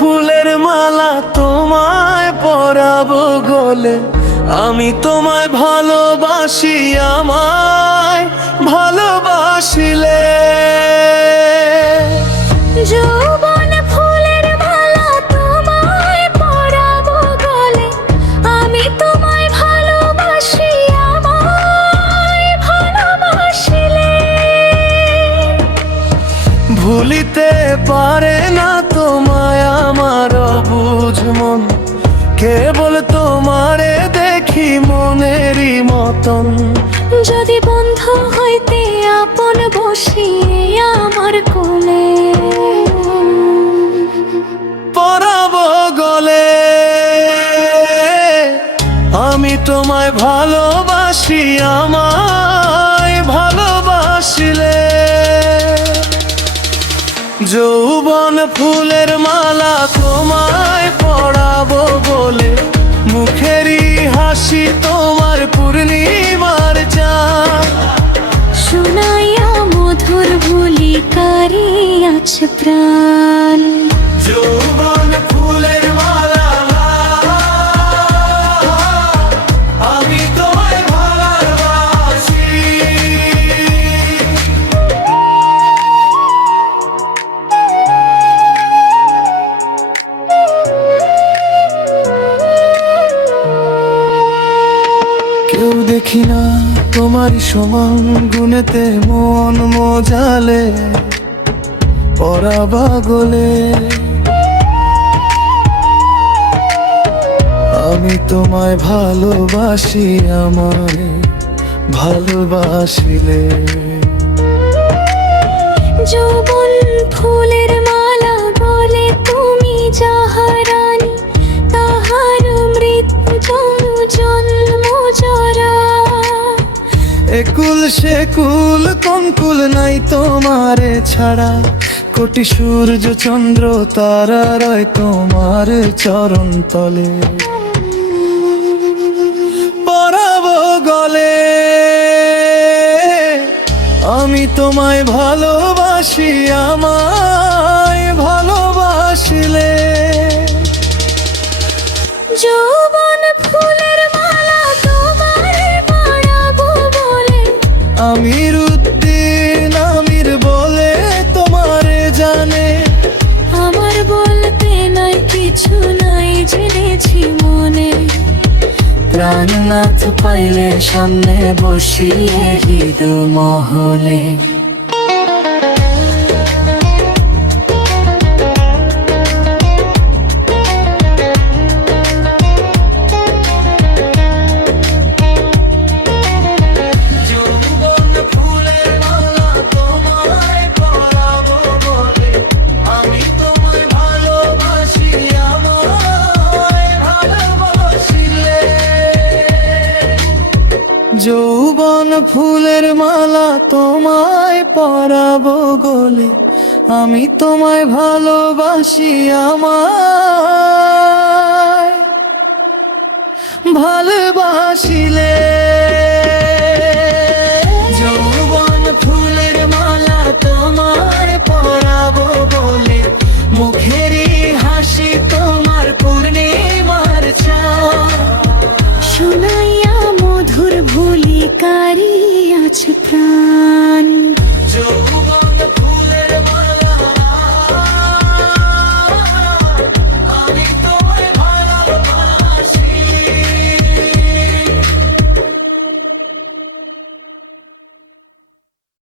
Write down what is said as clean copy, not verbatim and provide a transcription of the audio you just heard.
ফুলের মালা তোমায় পরাবো গলে, আমি তোমায় ভালোবাসি, আমায় ভালোবাসিলে। যৌবন ফুলের মালা তোমায় পরাবো গলে, আমি তোমায় ভালোবাসি, আমায় ভালোবাসিলে। ভুলিতে পারে না তোমায় আমার অবুঝ মন, কেবল তোমারে দেখি মনেরই মতন। যদি বন্ধু হইতে আপন বসিয়ে আমার কোলে, পরাবো গলে, আমি তোমায় ভালোবাসি, আমায় ভালোবাসিলে। যৌবন ফুলের মালা তোমায় পরাবো বলে, মুখেরই হাসি তোমার পূর্ণিমার চাঁদ। শুনাইয়া মধুর বুলি কারি আছে প্রাণ। যৌবন ফুলের মালা, আমি তোমায় ভালোবাসি। কেউ দেখি না তোমারই সমান গুণেতে মন মজালে, পরাবা গলে, আমি তোমায় ভালোবাসি, আমায় ভালোবাসিলে। যৌবন ফুলের মালা গলে, তুমি যাহারানি তাহার মৃত্যু জন্ম জরা। একুল সেকুল কঙ্কুল নাই তোমারে ছাড়া, কোটি সূর্য চন্দ্র তারা রয় তোমার চরণ তলে। পরাবো গলে, আমি তোমায় ভালোবাসি, আমায় ভালোবাসিলে। যৌবন ফুলের মালা তোমায় পরাবো বলে, আমির উদ্দিন আমির বলে তোমারে জানে। আমার বলতে নাই কিছু নাই জেনেছি মনে। প্রাণনাথ পাইলে সামনে বসিয়ে হৃদ মহলে। যৌবন ফুলের মালা তোমায় পরাবো গলে, আমি তোমায় ভালোবাসি, আমায় ভালোবাসিলে। যৌবন ফুলের মালা তোমায় পরাবো বলে, মুখেরই হাসি তোমার পূর্ণিমার চাঁদ। শুনাইয়া মধুর বুলি কারি আছে প্রাণ।